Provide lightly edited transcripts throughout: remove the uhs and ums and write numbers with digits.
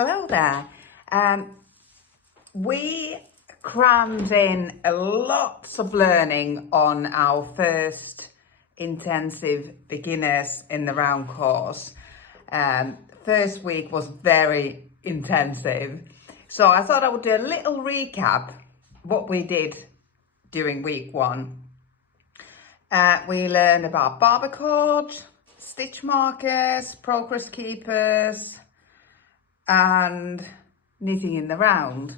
Hello there. We crammed in lots of learning on our first intensive beginners in the round course. First week was very intensive. So I thought I would do a little recap what we did during week one. We learned about barber cord, stitch markers, progress keepers, and knitting in the round.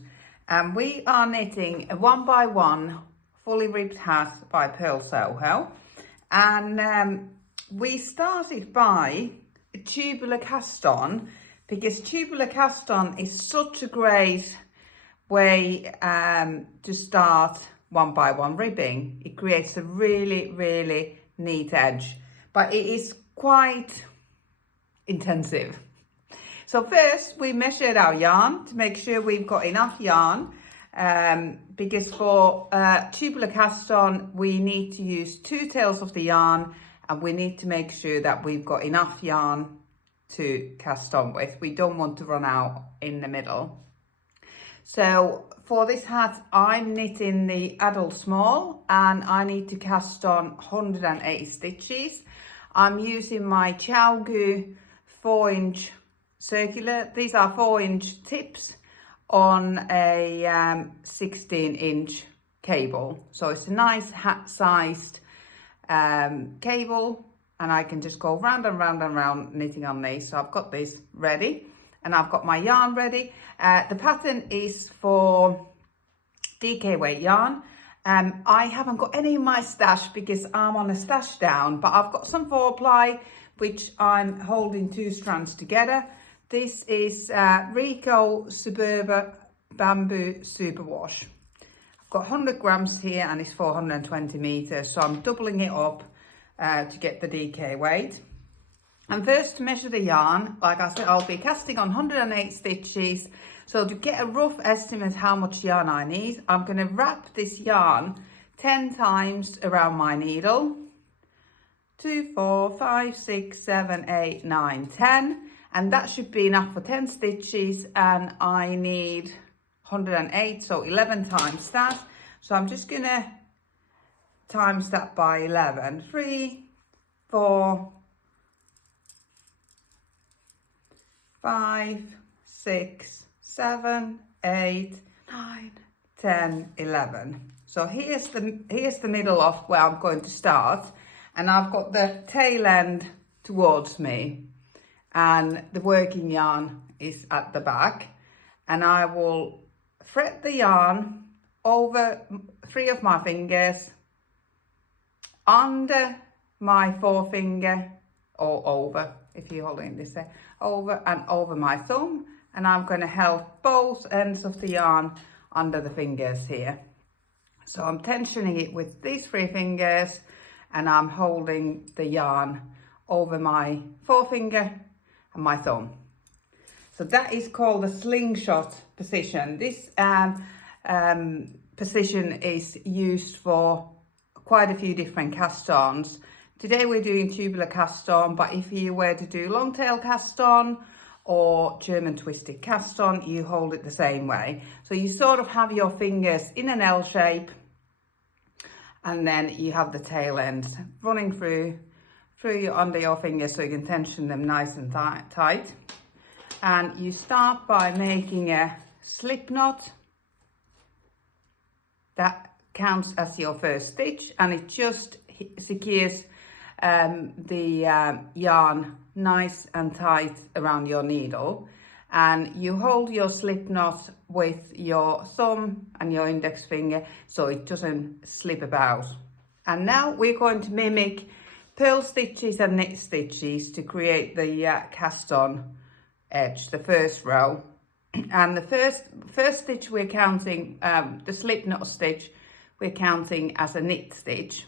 And we are knitting a 1x1 fully ribbed hat by Pearl Soho. And we started by a tubular cast on, because tubular cast on is such a great way to start 1x1 ribbing. It creates a really neat edge, but it is quite intensive. So first we measured our yarn to make sure we've got enough yarn, because for tubular cast on we need to use 2 tails of the yarn, and we need to make sure that we've got enough yarn to cast on with. We don't want to run out in the middle. So for this hat I'm knitting the adult small, and I need to cast on 180 stitches. I'm using my Chowgu 4-inch circular. These are 4-inch tips on a 16-inch cable. So it's a nice hat-sized cable, and I can just go round and round and round knitting on these. So I've got this ready, and I've got my yarn ready. The pattern is for DK weight yarn. I haven't got any in my stash because I'm on a stash down, but I've got some 4-ply which I'm holding 2 strands together. This is Rico Suburba Bamboo Superwash. I've got 100 grams here and it's 420 meters, so I'm doubling it up to get the DK weight. And first, to measure the yarn, like I said, I'll be casting on 108 stitches. So to get a rough estimate how much yarn I need, I'm going to wrap this yarn 10 times around my needle. 2, 4, 5, 6, 7, 8, 9, 10. And that should be enough for 10 stitches, and I need 108, so 11 times that. So I'm just going to times that by 11. 3, 4, 5, 6, 7, 8, 9, 10, 11. So here's the middle of where I'm going to start, and I've got the tail end towards me, and the working yarn is at the back, and I will thread the yarn over 3 of my fingers, under my forefinger, or over, if you're holding this there, over and over my thumb, and I'm going to hold both ends of the yarn under the fingers here. So I'm tensioning it with these 3 fingers, and I'm holding the yarn over my forefinger and my thumb. So that is called the slingshot position. This position is used for quite a few different cast-ons. Today we're doing tubular cast-on, but if you were to do long tail cast-on or German twisted cast-on, you hold it the same way. So you sort of have your fingers in an L shape, and then you have the tail end running through under your fingers, so you can tension them nice and tight. And you start by making a slip knot. That counts as your first stitch, and it just secures the yarn nice and tight around your needle. And you hold your slip knot with your thumb and your index finger so it doesn't slip about. And now we're going to mimic purl stitches and knit stitches to create the cast on edge, the first row. And the first stitch we're counting, the slip knot stitch, we're counting as a knit stitch,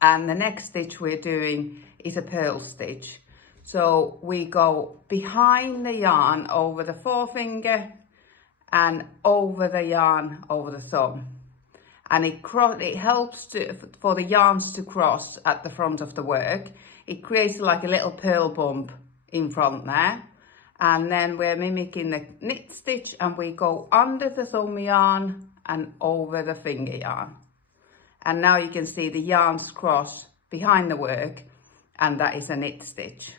and the next stitch we're doing is a purl stitch. So we go behind the yarn over the forefinger and over the yarn over the thumb, and it helps for the yarns to cross at the front of the work. It creates like a little purl bump in front there, And then we're mimicking the knit stitch, and we go under the thumb yarn and over the finger yarn. And now you can see the yarns cross behind the work, and that is a knit stitch.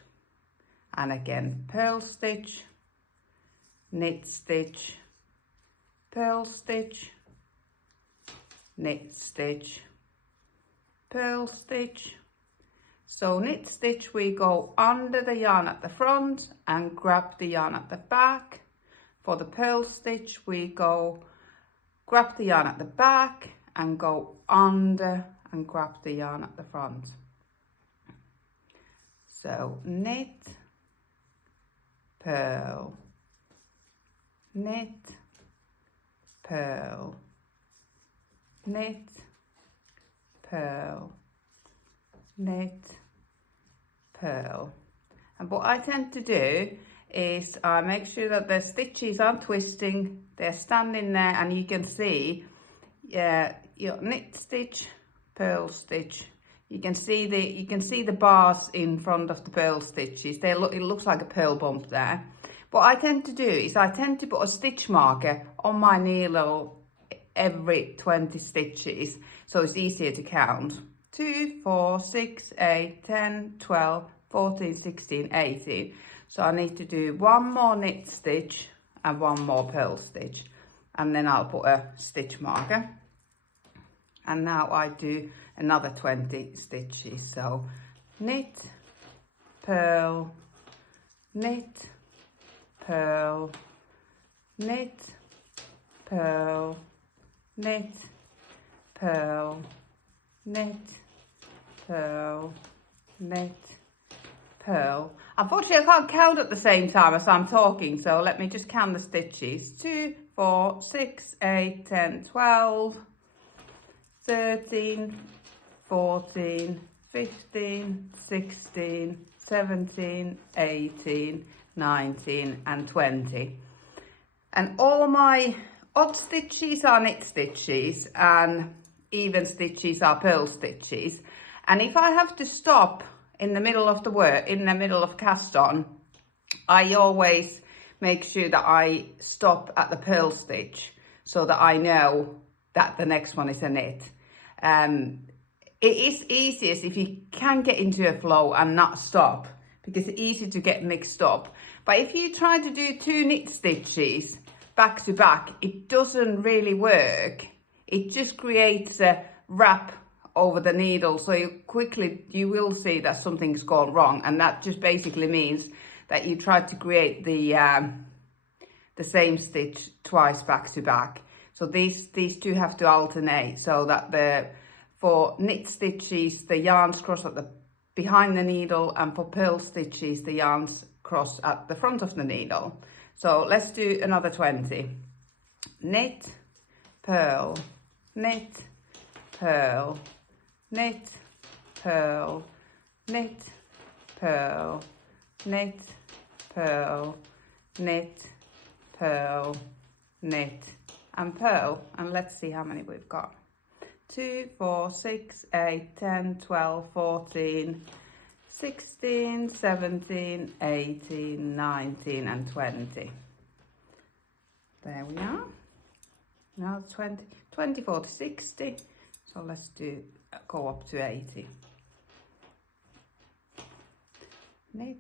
And again, purl stitch, knit stitch, purl stitch, knit stitch, purl stitch. So knit stitch, we go under the yarn at the front and grab the yarn at the back. For the purl stitch, we go grab the yarn at the back and go under and grab the yarn at the front. So knit, purl, knit, purl, knit, purl, knit, purl. And what I tend to do is I make sure that the stitches aren't twisting, they're standing there, and you can see your knit stitch, purl stitch. You can see the bars in front of the purl stitches. It looks like a purl bump there. What I tend to do is I tend to put a stitch marker on my needle every 20 stitches, so it's easier to count. 2, 4, 6, 8, 10, 12, 14, 16, 18. So I need to do one more knit stitch and one more purl stitch, and then I'll put a stitch marker. And now I do another 20 stitches. So knit, purl, knit, purl, knit, purl, knit, purl, knit, purl, knit, purl. Unfortunately, I can't count at the same time as I'm talking, so let me just count the stitches. 2, 4, 6, 8, 10, 12, 13, 14, 15, 16, 17, 18, 19 and 20. And all my odd stitches are knit stitches and even stitches are purl stitches. And if I have to stop in the middle of the work, in the middle of cast on, I always make sure that I stop at the purl stitch so that I know that the next one is a knit. It is easiest if you can get into a flow and not stop, because it's easy to get mixed up. But if you try to do 2 knit stitches back to back, it doesn't really work. It just creates a wrap over the needle, so you will see that something's gone wrong, and that just basically means that you tried to create the same stitch twice back to back. So these two have to alternate, so that for knit stitches the yarns cross at the behind the needle, and for purl stitches the yarns cross at the front of the needle. So let's do another 20. Knit, purl, knit, purl, knit, purl, knit, purl, knit, purl, knit, purl, knit and purl. And let's see how many we've got. 2, 4, 6, 8, 10, 12, 14, 16, 17, 18, 19 and 20. There we are. Now 20, 24 to 60. So let's go up to 80. Knit.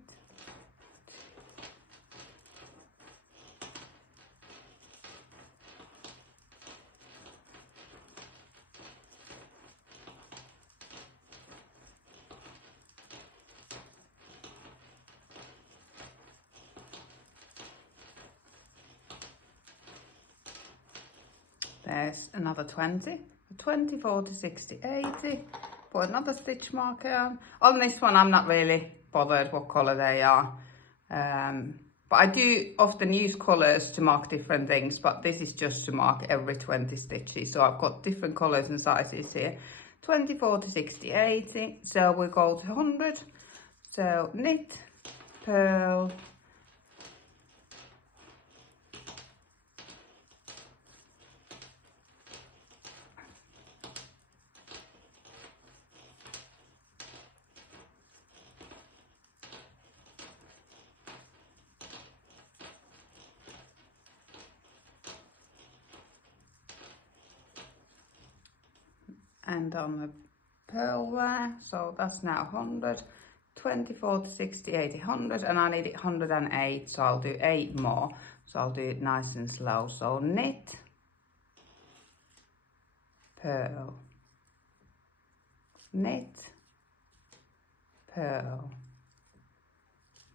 There's another 20, 24 to 60, 80. Put another stitch marker on. On this one, I'm not really bothered what colour they are. But I do often use colours to mark different things, but this is just to mark every 20 stitches. So I've got different colours and sizes here. 24 to 60, 80. So we'll go to 100. So knit, purl, end on the pearl there. So that's now 100, 20, 40, 60, 80, 100, and I need it 108, so I'll do 8 more. So I'll do it nice and slow. So knit, pearl, knit, pearl,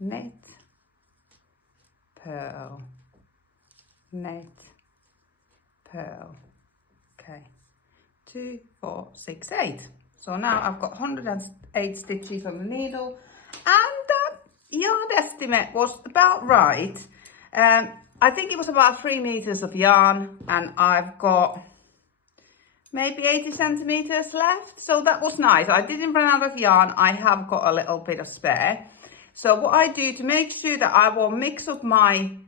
knit, pearl, knit, pearl. Okay, 2, 4, 6, 8. So now I've got 108 stitches on the needle, and that yarn estimate was about right. I think it was about 3 meters of yarn, and I've got maybe 80 centimeters left. So that was nice. I didn't run out of yarn. I have got a little bit of spare. So what I do to make sure that I will mix up my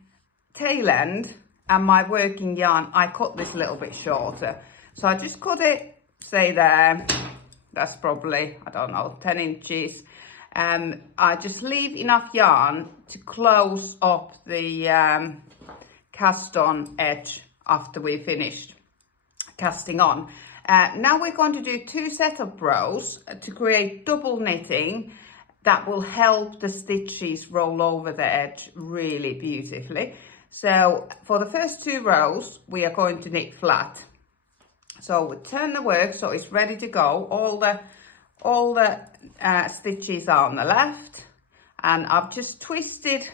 tail end and my working yarn, I cut this a little bit shorter. So I just cut it, say there, that's probably, I don't know, 10 inches. I just leave enough yarn to close up the cast on edge after we finished casting on. Now we're going to do 2 setup rows to create double knitting that will help the stitches roll over the edge really beautifully. So for the first 2 rows, we are going to knit flat. So we turn the work so it's ready to go. All the stitches are on the left, and I've just twisted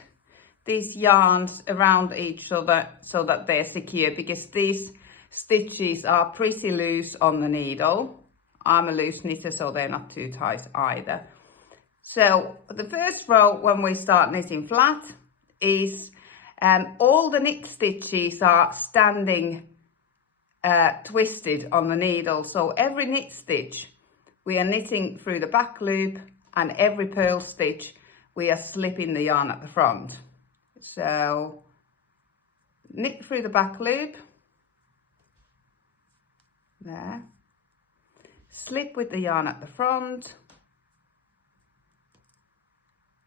these yarns around each other so that they're secure, because these stitches are pretty loose on the needle. I'm a loose knitter, so they're not too tight either. So the first row, when we start knitting flat, is all the knit stitches are standing twisted on the needle. So every knit stitch we are knitting through the back loop, and every purl stitch we are slipping the yarn at the front. So knit through the back loop, there, slip with the yarn at the front,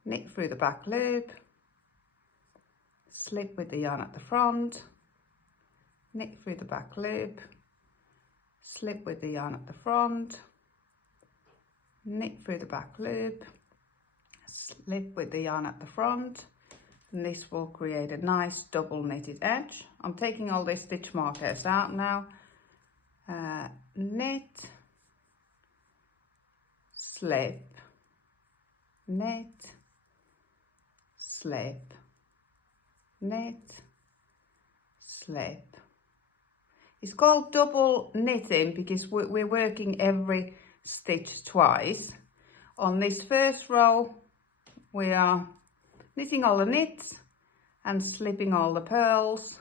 knit through the back loop, slip with the yarn at the front, knit through the back loop, slip with the yarn at the front, knit through the back loop, slip with the yarn at the front, and this will create a nice double knitted edge. I'm taking all these stitch markers out now. Knit, slip, knit, slip, knit, slip. It's called double knitting because we're working every stitch twice. On this first row, we are knitting all the knits and slipping all the purls,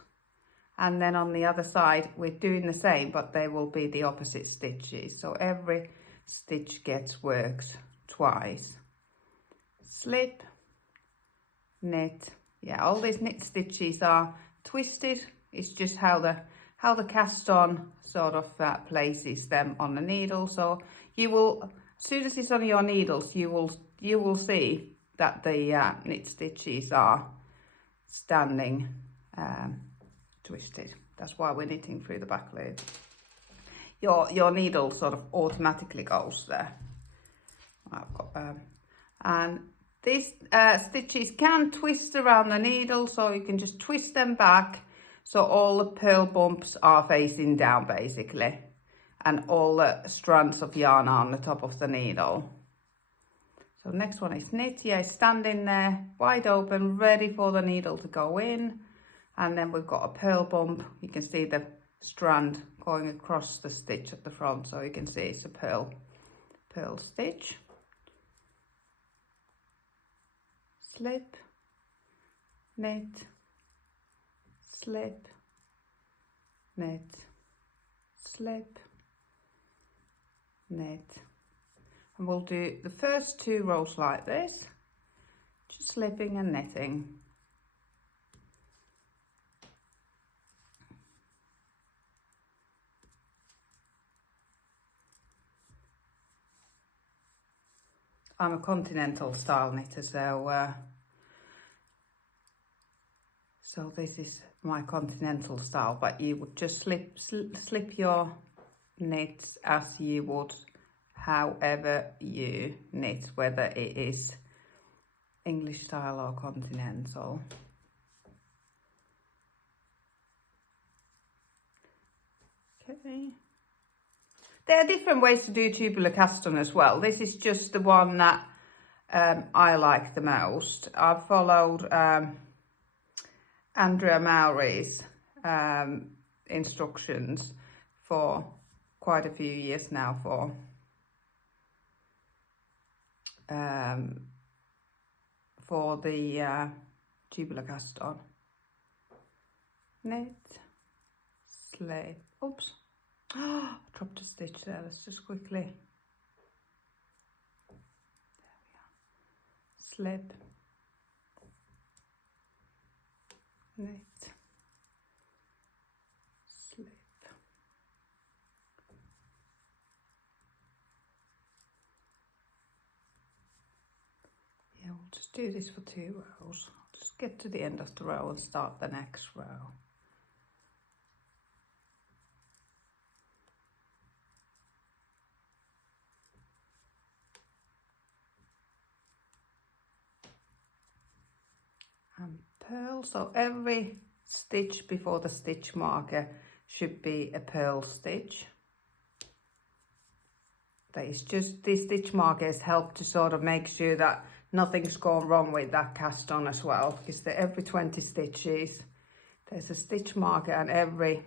and then on the other side we're doing the same, but they will be the opposite stitches, so every stitch gets worked twice. Slip, knit. Yeah, all these knit stitches are twisted. It's just how the cast on sort of places them on the needle. So you will, as soon as it's on your needles, you will see that the knit stitches are standing twisted. That's why we're knitting through the back loop. Your needle sort of automatically goes there. I've got and these stitches can twist around the needle, so you can just twist them back so all the purl bumps are facing down basically, and all the strands of yarn are on the top of the needle. So next one is knit. Yeah, standing there wide open, ready for the needle to go in, and then we've got a purl bump. You can see the strand going across the stitch at the front, so you can see it's a purl stitch. Slip, knit, slip, knit, slip, knit. And we'll do the first 2 rows like this, just slipping and knitting. I'm a continental style knitter, so this is my continental style, but you would just slip your knit as you would however you knit, whether it is English style or continental. Okay. There are different ways to do tubular cast on as well. This is just the one that I like the most. I've followed Andrea Mowry's instructions for quite a few years now for the tubular cast on. Knit, slip, oops, oh, I dropped a stitch there. Let's just quickly, slip, knit, slip. Yeah, we'll just do this for 2 rows. I'll just get to the end of the row and start the next row. And purl, so every stitch before the stitch marker should be a purl stitch. That is just, these stitch markers help to sort of make sure that nothing's gone wrong with that cast on as well, because every 20 stitches there's a stitch marker, and every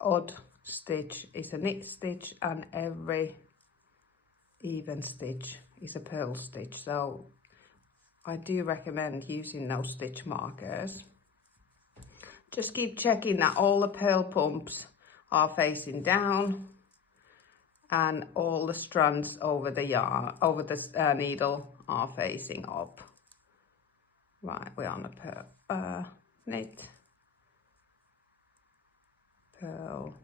odd stitch is a knit stitch, and every even stitch is a purl stitch. So I do recommend using those stitch markers. Just keep checking that all the purl pumps are facing down and all the strands over the yarn, over the needle are facing up. Right, we're on a purl, knit, purl,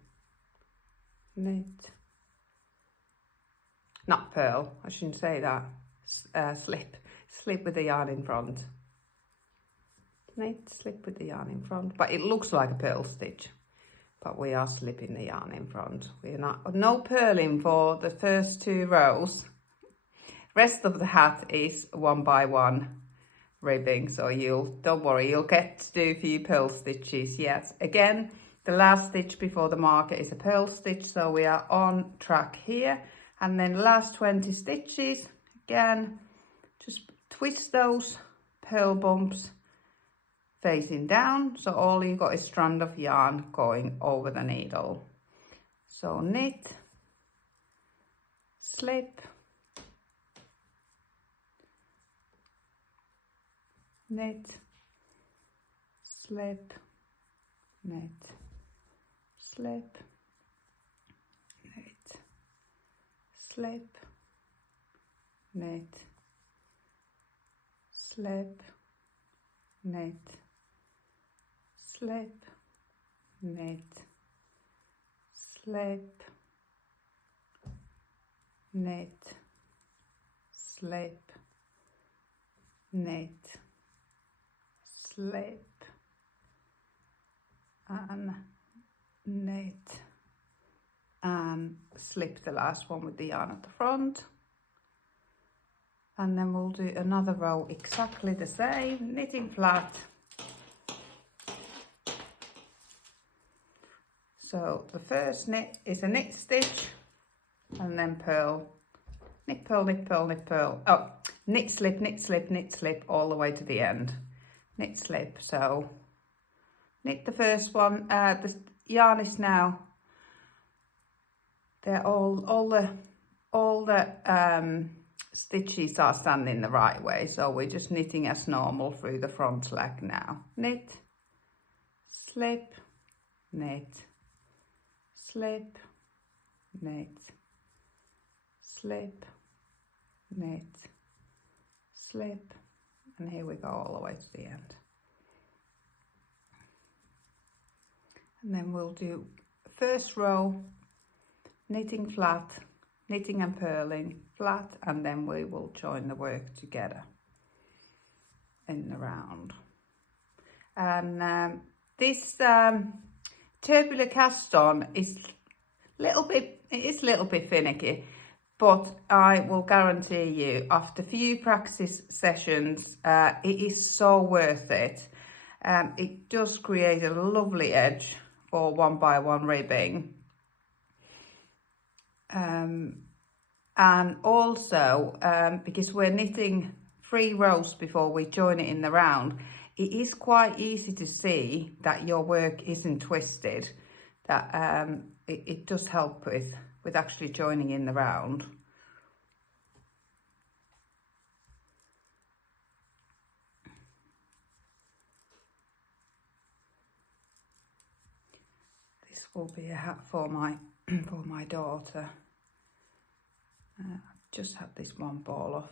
knit, not purl, I shouldn't say that, slip with the yarn in front. Knit, slip with the yarn in front, but it looks like a purl stitch, but we are slipping the yarn in front. We're not, no purling for the first 2 rows. Rest of the hat is 1 by 1 ribbing, so don't worry, you'll get to do a few purl stitches. Yes, again, the last stitch before the marker is a purl stitch, so we are on track here. And then last 20 stitches, again, just twist those purl bumps facing down, so all you got is strand of yarn going over the needle. So knit, slip, knit, slip, knit, slip, knit, slip, knit, slip, knit, slip, knit, slip, knit, slip, knit, slip, and knit, and slip the last one with the yarn at the front. And then we'll do another row exactly the same, knitting flat. So the first knit is a knit stitch, and then purl, knit, purl, knit, purl, knit, purl. Oh, knit, slip, knit, slip, knit, slip, all the way to the end. Knit, slip. So knit the first one. The yarn is now, they're all the stitches are standing the right way, so we're just knitting as normal through the front leg now. Knit, slip, knit, slip, knit, slip, knit, slip, and here we go all the way to the end. And then we'll do first row, knitting flat, knitting and purling flat, and then we will join the work together in the round. And this tubular cast on is it is a little bit finicky, but I will guarantee you after a few practice sessions, it is so worth it. It does create a lovely edge for 1x1 ribbing. And also, because we're knitting 3 rows before we join it in the round, it is quite easy to see that your work isn't twisted. That it does help with actually joining in the round. This will be a hat for my for my daughter. I've just had this one ball of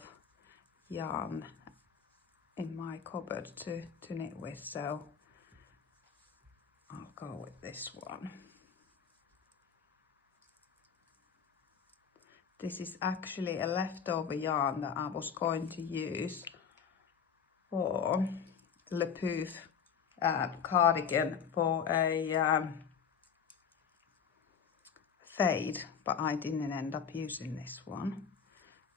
yarn in my cupboard to knit with, so I'll go with this one. This is actually a leftover yarn that I was going to use for Le Pouf cardigan for a fade, but I didn't end up using this one,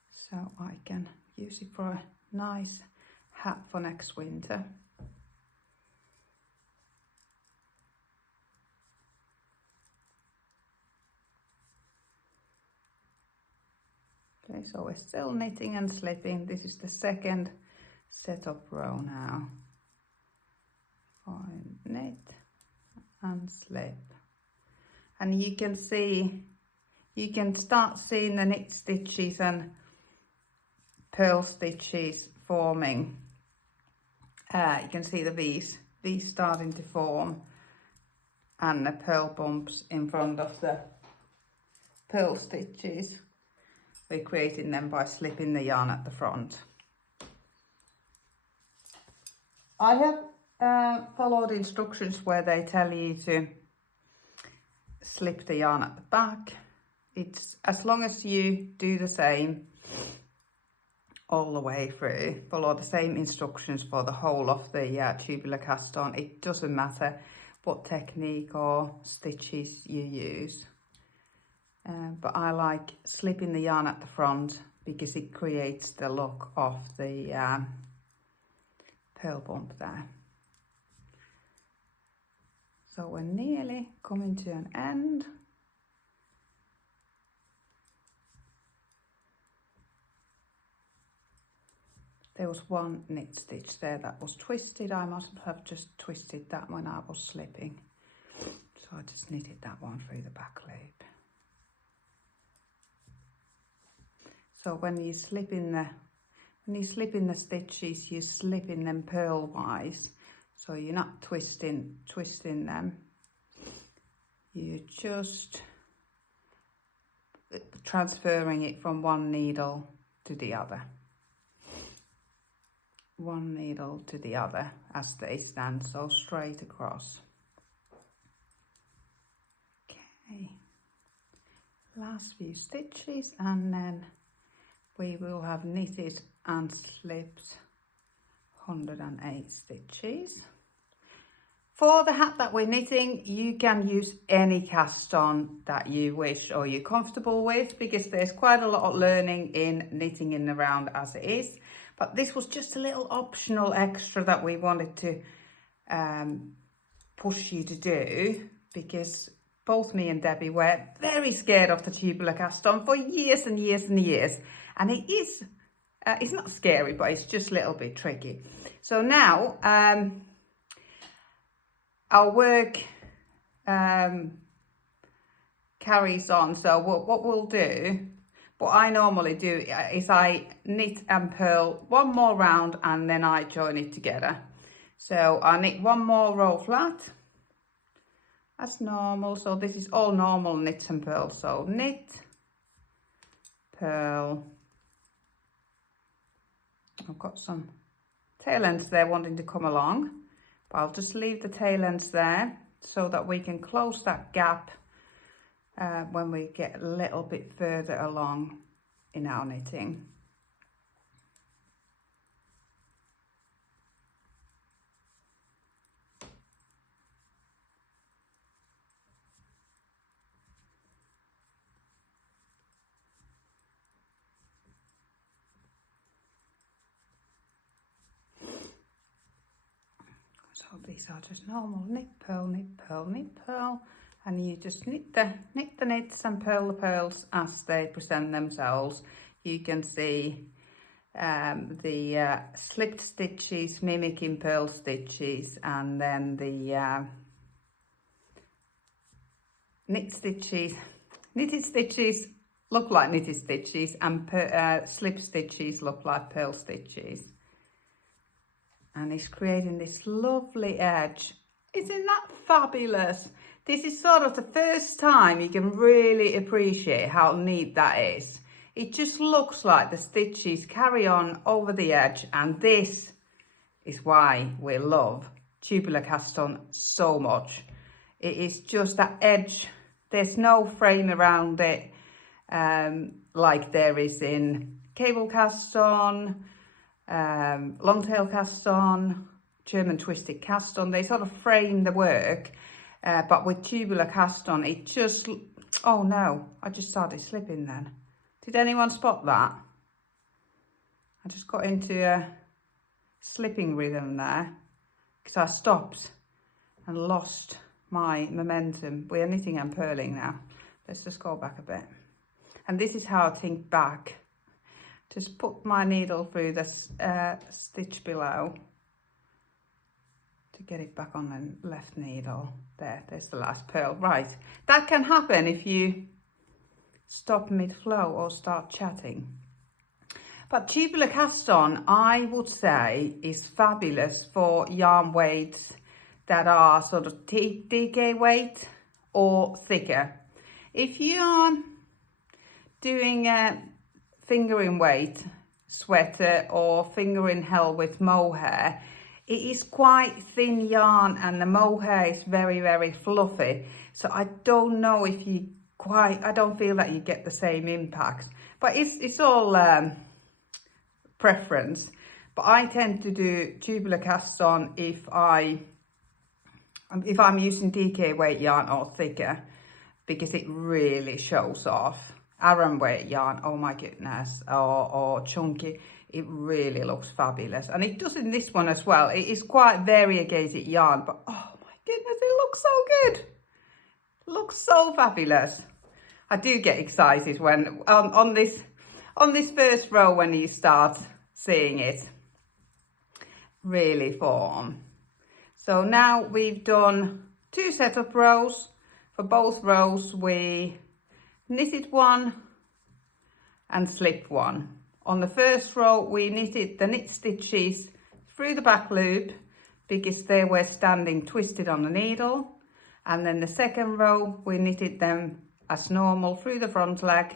so I can use it for a nice hat for next winter. Okay, so we're still knitting and slipping. This is the second setup row now. Knit and slip. And you can see, you can start seeing the knit stitches and purl stitches forming. You can see the V's starting to form and the purl bumps in front of the purl stitches. We're creating them by slipping the yarn at the front. I have followed instructions where they tell you to slip the yarn at the back. It's as long as you do the same all the way through, follow the same instructions for the whole of the tubular cast on. It doesn't matter what technique or stitches you use. But I like slipping the yarn at the front because it creates the look of the purl bump there. So we're nearly coming to an end. There was one knit stitch there that was twisted. I must have just twisted that when I was slipping. So I just knitted that one through the back loop. So when you slip in the stitches, you slip in them purl wise. So you're not twisting them. You're just transferring it from one needle to the other. One needle to the other as they stand, so straight across. Okay, last few stitches and then we will have knitted and slipped 108 stitches. For the hat that we're knitting, you can use any cast on that you wish or you're comfortable with, because there's quite a lot of learning in knitting in the round as it is. But this was just a little optional extra that we wanted to push you to do, because both me and Debbie were very scared of the tubular cast on for years and years and years. And it is, it's not scary, but it's just a little bit tricky. So now, our work carries on. So what we'll do, what I normally do is I knit and purl one more round and then I join it together. So I knit one more row flat as normal. So this is all normal knits and purls. So knit, purl. I've got some tail ends there wanting to come along, but I'll just leave the tail ends there so that we can close that gap when we get a little bit further along in our knitting. So these are just normal knit, purl, knit, purl, knit, purl. And you just knit the knits and purl the pearls as they present themselves. You can see the slipped stitches mimicking purl stitches, and then the knitted stitches look like knitted stitches, and slip stitches look like purl stitches. And it's creating this lovely edge. Isn't that fabulous? This is sort of the first time you can really appreciate how neat that is. It just looks like the stitches carry on over the edge, and this is why we love tubular cast on so much. It is just that edge. There's no frame around it like there is in cable cast on, long tail cast on, German twisted cast on. They sort of frame the work, but with tubular cast on, it just, oh no, I just started slipping then. Did anyone spot that? I just got into a slipping rhythm there because I stopped and lost my momentum. We are knitting and purling now. Let's just go back a bit. And this is how I think back. Just put my needle through the stitch below to get it back on the left needle. There's the last purl. Right, that can happen if you stop mid-flow or start chatting. But tubular cast on, I would say, is fabulous for yarn weights that are sort of DK weight or thicker. If you are doing a fingering weight sweater or fingering hell with mohair, it is quite thin yarn and the mohair is very, very fluffy. So I don't know if you I don't feel that you get the same impact, but it's all preference. But I tend to do tubular cast on if I'm using DK weight yarn or thicker, because it really shows off. Aran weight yarn, oh my goodness, or chunky, it really looks fabulous. And it does in this one as well. It is quite variegated yarn, but oh my goodness, it looks so good. Looks so fabulous. I do get excited when on this first row, when you start seeing it really form. So now we've done 2 setup rows. For both rows we knitted one and slipped one. On the first row we knitted the knit stitches through the back loop because they were standing twisted on the needle. And then the second row we knitted them as normal through the front leg,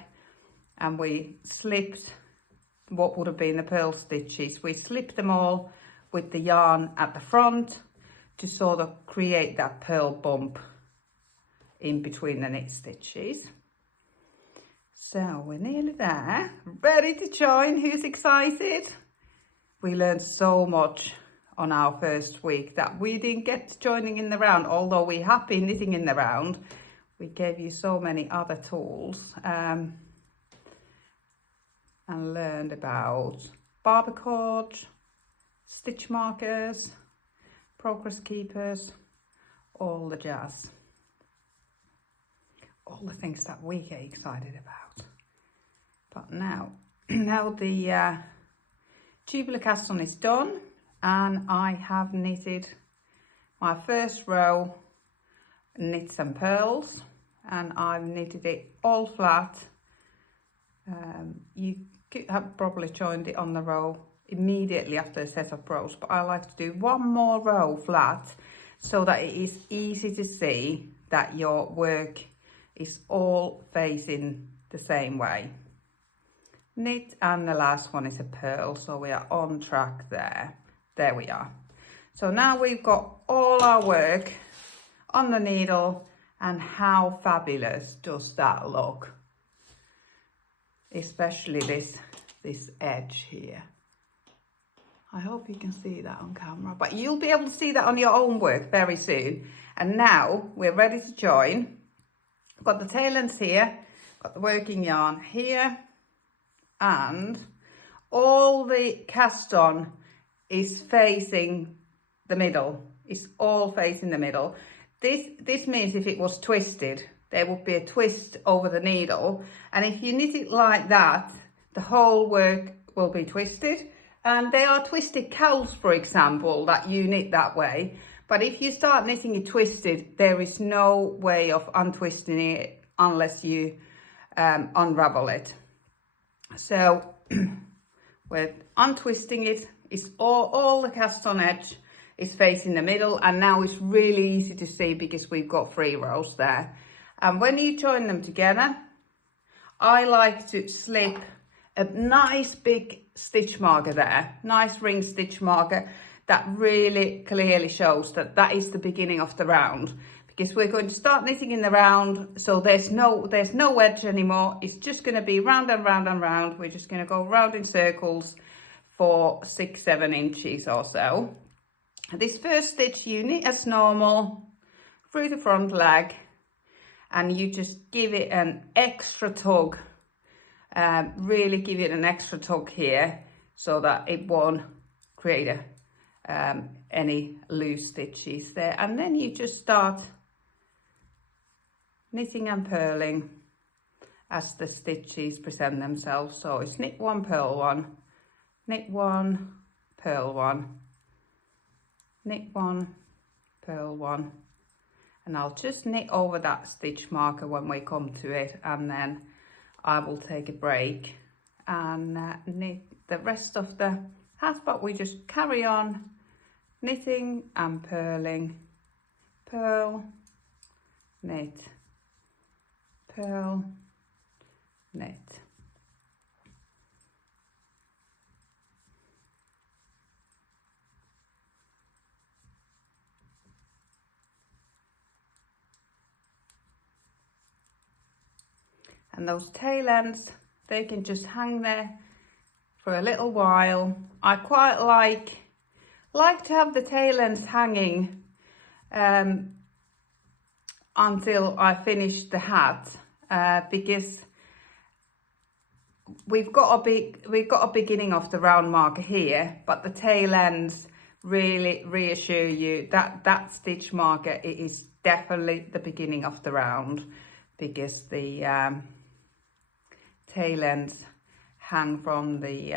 and we slipped what would have been the purl stitches. We slipped them all with the yarn at the front to sort of create that purl bump in between the knit stitches. So we're nearly there, ready to join. Who's excited? We learned so much on our first week that we didn't get joining in the round, although we have been knitting in the round. We gave you so many other tools and learned about barber cord, stitch markers, progress keepers, all the jazz. All the things that we get excited about. But now the tubular cast on is done, and I have knitted my first row knits and purls, and I've knitted it all flat. You could have probably joined it on the row immediately after the setup rows, but I like to do one more row flat so that it is easy to see that your work is all facing the same way. Knit, and the last one is a purl, so we are on track there. There we are. So now we've got all our work on the needle, and how fabulous does that look? Especially this edge here. I hope you can see that on camera, but you'll be able to see that on your own work very soon. And now we're ready to join. Got the tail ends here, got the working yarn here, and all the cast on is facing the middle. It's all facing the middle. This means if it was twisted, there would be a twist over the needle. And if you knit it like that, the whole work will be twisted. And there are twisted cowls, for example, that you knit that way. But if you start knitting it twisted, there is no way of untwisting it unless you unravel it. So we're untwisting it. It's all the cast on edge is facing the middle, and now it's really easy to see because we've got 3 rows there. And when you join them together, I like to slip a nice big stitch marker there, nice ring stitch marker that really clearly shows that that is the beginning of the round, because we're going to start knitting in the round, so there's no edge anymore. It's just going to be round and round and round. We're just going to go round in circles for 6-7 inches or so. This first stitch you knit as normal through the front leg, and you just give it an extra tug, really give it an extra tug here so that it won't create any loose stitches there. And then you just start knitting and purling as the stitches present themselves. So it's knit 1, purl 1, knit 1, purl 1, knit 1, purl 1, and I'll just knit over that stitch marker when we come to it, and then I will take a break and knit the rest of the hat. But we just carry on knitting and purling, purl, knit, purl, knit. And those tail ends, they can just hang there for a little while. I quite like to have the tail ends hanging until I finish the hat, because we've got a beginning of the round marker here, but the tail ends really reassure you that that stitch marker, it is definitely the beginning of the round, because the tail ends hang from the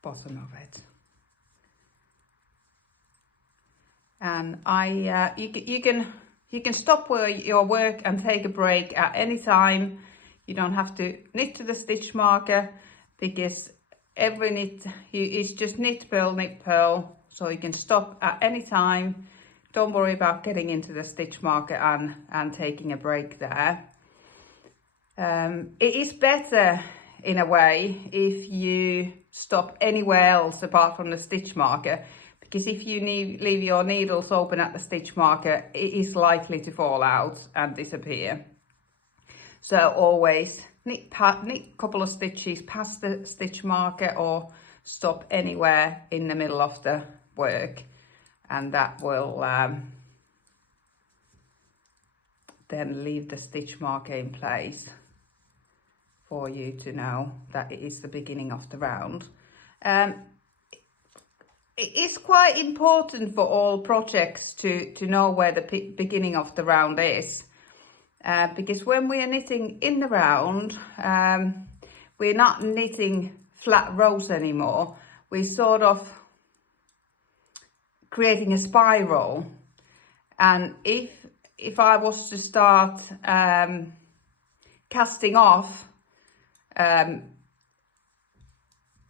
bottom of it. And you can stop your work and take a break at any time. You don't have to knit to the stitch marker, because every knit is just knit, purl, so you can stop at any time. Don't worry about getting into the stitch marker and taking a break there. It is better in a way if you stop anywhere else apart from the stitch marker, because if you leave your needles open at the stitch marker, it is likely to fall out and disappear. So always knit a couple of stitches past the stitch marker, or stop anywhere in the middle of the work, and that will then leave the stitch marker in place for you to know that it is the beginning of the round. It is quite important for all projects to know where the beginning of the round is, because when we are knitting in the round, we're not knitting flat rows anymore. We're sort of creating a spiral, and if I was to start casting off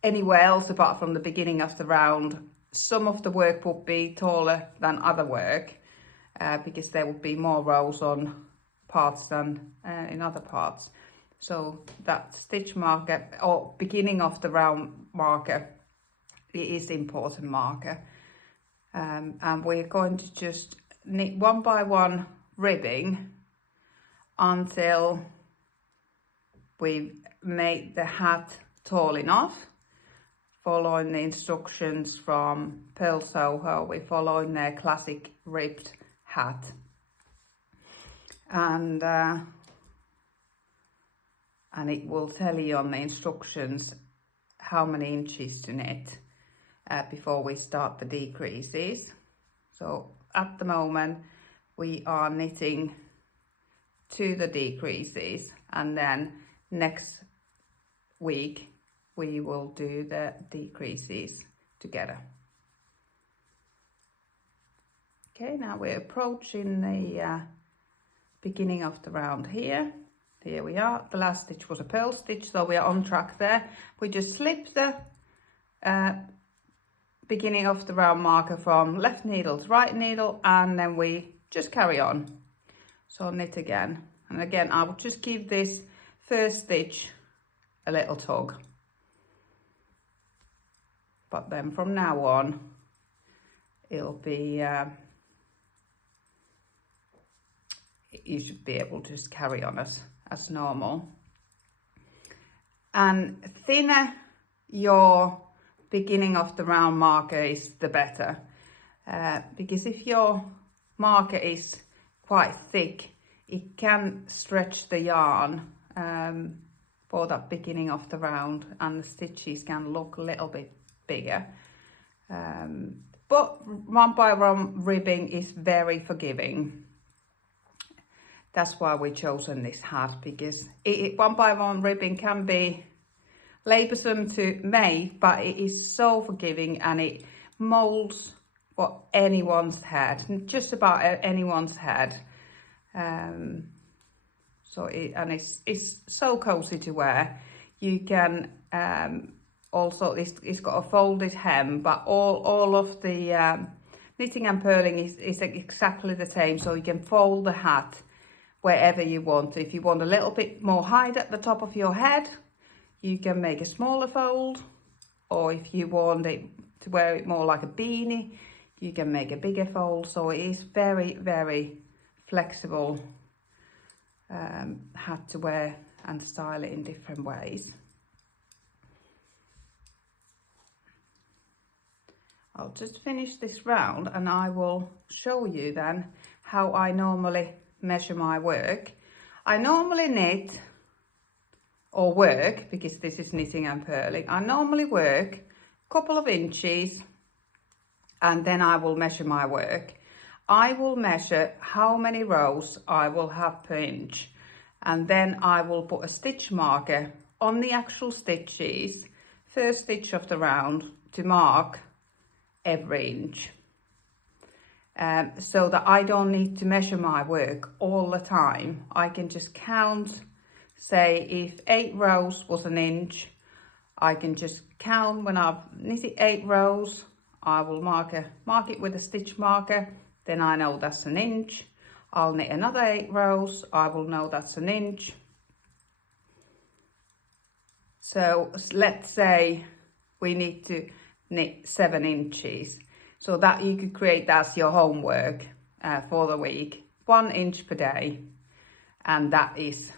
anywhere else apart from the beginning of the round, some of the work would be taller than other work, because there would be more rows on parts than in other parts. So that stitch marker, or beginning of the round marker, it is the important marker. And we're going to just knit 1 by 1 ribbing until we've made the hat tall enough, following the instructions from Pearl Soho. We're following their classic ribbed hat, and it will tell you on the instructions how many inches to knit. before we start the decreases. So at the moment we are knitting to the decreases, and then next week we will do the decreases together. Okay, now we're approaching the beginning of the round here. Here we are. The last stitch was a purl stitch, so we are on track there. We just slip the beginning of the round marker from left needle to right needle, and then we just carry on. So knit again, and again I will just give this first stitch a little tug, but then from now on it'll be you should be able to just carry on as normal. And thinner your beginning of the round marker is, the better, because if your marker is quite thick, it can stretch the yarn for that beginning of the round, and the stitches can look a little bit bigger. But 1x1 ribbing is very forgiving. That's why we've chosen this hat, because 1x1 ribbing can be laboursome to make, but it is so forgiving, and it molds for anyone's head, just about anyone's head. So it's so cozy to wear. You can also, it's got a folded hem, but all of the knitting and purling is exactly the same, so you can fold the hat wherever you want. If you want a little bit more height at the top of your head, you can make a smaller fold, or if you want it to wear it more like a beanie, you can make a bigger fold. So it is very, very flexible hat to wear and style it in different ways. I'll just finish this round and I will show you then how I normally measure my work. I normally knit or work, because this is knitting and purling, I normally work a couple of inches, and then I will measure my work. I will measure how many rows I will have per inch, and then I will put a stitch marker on the actual stitches, first stitch of the round, to mark every inch. So that I don't need to measure my work all the time. I can just count. Say if 8 rows was an inch, I can just count when I've knitted 8 rows. I will mark it with a stitch marker, then I know that's an inch. I'll knit another 8 rows, I will know that's an inch. So let's say we need to knit 7 inches. So that you could create that as your homework for the week, 1 inch per day. And that is,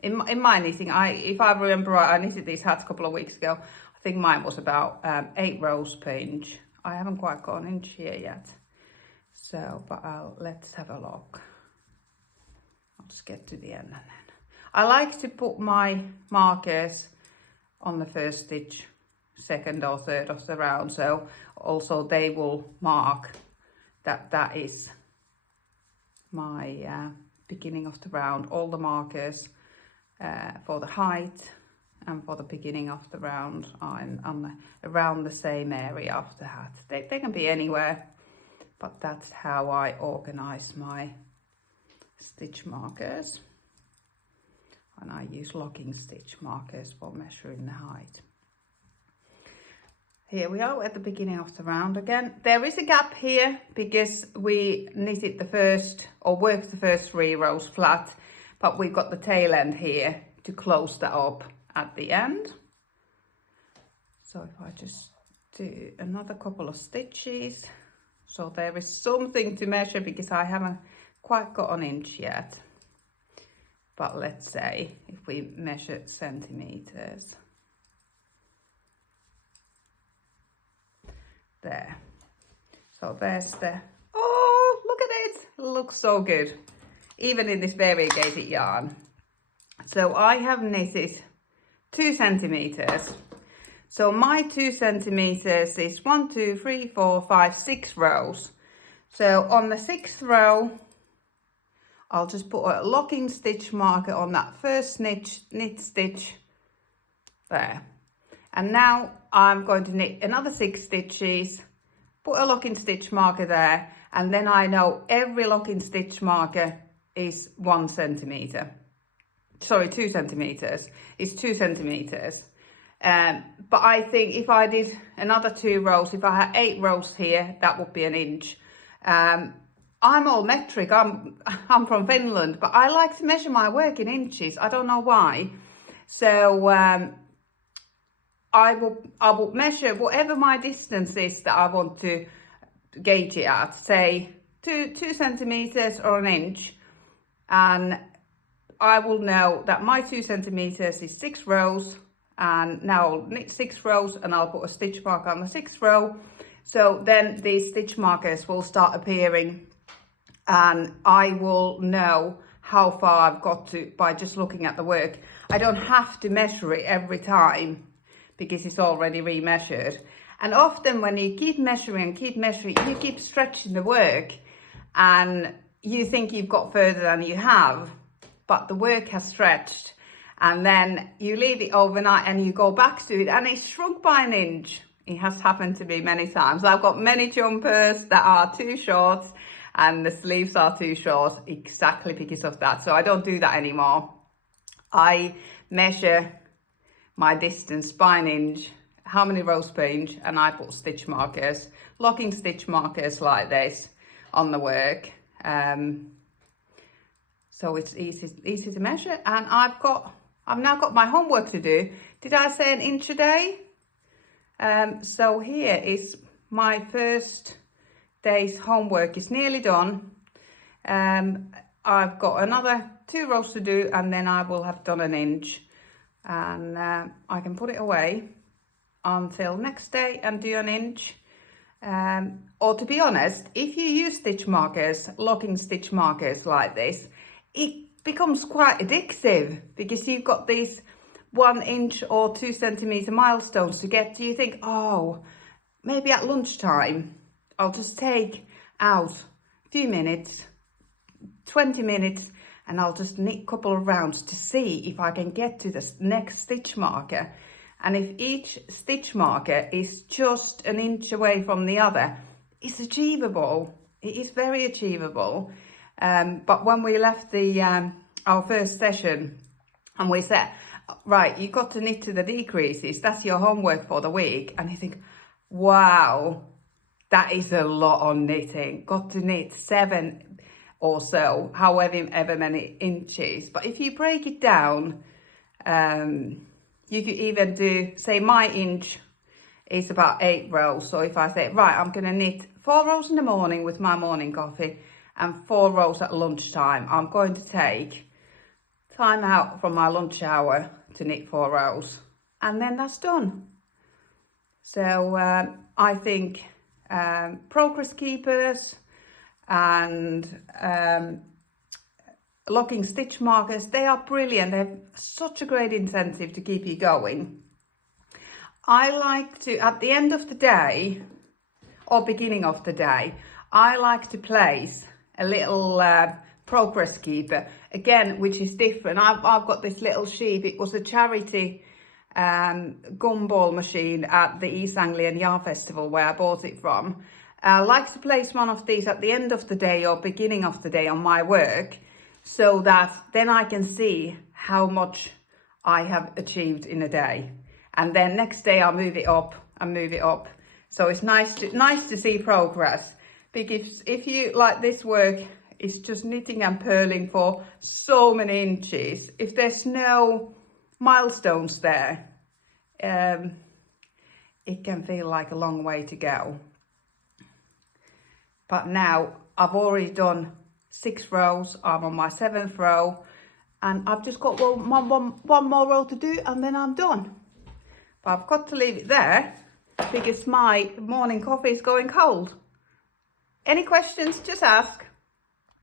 in my knitting, if I remember right, I knitted these hats a couple of weeks ago. I think mine was about 8 rows per inch. I haven't quite got an inch here yet. So, but let's have a look. I'll just get to the end, and then I like to put my markers on the first stitch, second or third of the round, so also they will mark that is my beginning of the round. All the markers for the height and for the beginning of the round are around the same area of the hat. They can be anywhere, but that's how I organize my stitch markers, and I use locking stitch markers for measuring the height. Here we are at the beginning of the round again. There is a gap here because we knitted the first, or worked the first 3 rows flat, but we've got the tail end here to close that up at the end. So if I just do another couple of stitches, so there is something to measure because I haven't quite got an inch yet. But let's say if we measure centimeters. There. So there's the, oh, look at it. It looks so good, even in this variegated yarn. So I have knitted 2 centimeters. So my 2 centimeters is 1, 2, 3, 4, 5, 6 rows. So on the 6th row, I'll just put a locking stitch marker on that first knit stitch there. And now I'm going to knit another 6 stitches, put a locking stitch marker there, and then I know every locking stitch marker is 1 centimeter. Sorry, 2 centimeters. It's 2 centimeters. But I think if I did another 2 rows, if I had 8 rows here, that would be an inch. I'm all metric. I'm from Finland, but I like to measure my work in inches. I don't know why. So I will measure whatever my distance is that I want to gauge it at, say 2 centimeters or an inch, and I will know that my 2 centimeters is 6 rows, and now I'll knit 6 rows and I'll put a stitch marker on the 6th row. So then these stitch markers will start appearing, and I will know how far I've got to by just looking at the work. I don't have to measure it every time because it's already remeasured. And often when you keep measuring, you keep stretching the work and you think you've got further than you have, but the work has stretched. And then you leave it overnight and you go back to it and it's shrunk by an inch. It has happened to me many times. I've got many jumpers that are too short and the sleeves are too short exactly because of that. So I don't do that anymore. I measure my distance by an inch, how many rows per inch, and I put stitch markers, locking stitch markers like this on the work. So it's easy to measure, and I've now got my homework to do. Did I say an inch a day? So here is my first day's homework. It's nearly done. I've got another 2 rows to do and then I will have done an inch, and I can put it away until next day and do an inch. Or to be honest, if you use stitch markers, locking stitch markers like this, it becomes quite addictive because you've got these 1 inch or 2 centimeter milestones to get to. You think, oh, maybe at lunchtime, I'll just take out a few minutes, 20 minutes, and I'll just knit a couple of rounds to see if I can get to the next stitch marker. And if each stitch marker is just an inch away from the other, it's achievable. It is very achievable. But when we left our first session and we said, right, you've got to knit to the decreases, that's your homework for the week. And you think, wow, that is a lot on knitting. Got to knit 7 or so, however many inches. But if you break it down, you could even do, say my inch is about 8 rows. So if I say, right, I'm going to knit 4 rows in the morning with my morning coffee and 4 rows at lunchtime, I'm going to take time out from my lunch hour to knit 4 rows. And then that's done. So I think progress keepers and locking stitch markers, they are brilliant. They have such a great incentive to keep you going. I like to, at the end of the day or beginning of the day, I like to place a little progress keeper, again, which is different. I've got this little sheep. It was a charity gumball machine at the East Anglian Yarn Festival where I bought it from. I like to place one of these at the end of the day or beginning of the day on my work, so that then I can see how much I have achieved in a day. And then next day I'll move it up and move it up. So it's nice to see progress. Because if you, like this work, it's just knitting and purling for so many inches. If there's no milestones there, it can feel like a long way to go. But now I've already done 6 rows. I'm on my 7th row and I've just got one more row to do and then I'm done. But I've got to leave it there because my morning coffee is going cold. Any questions, just ask.